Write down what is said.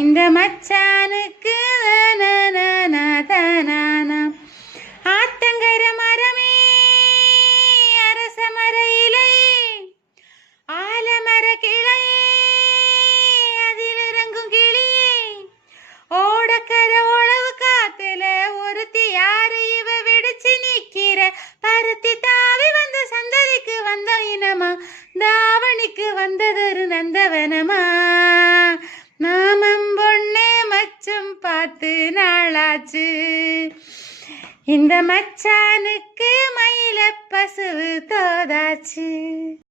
இந்த மச்சானுக்கு ஆத்தங்கர மரமே அரச மர இலை ஆலமர கிளையே அதில் இறங்கும் கிளியே ஓடக்கர உழவு காத்துல ஒருத்தி யாரு இவ வெடிச்சு நிக்கிற பருத்தி தாவி வந்த சந்ததிக்கு வந்த இனமா தாவணிக்கு வந்ததொரு நந்தவனமா நாமம் பொண்ணே மச்சம் பார்த்து நாளாச்சு இந்த மச்சானுக்கு மயில பசுவு தோதாச்சு.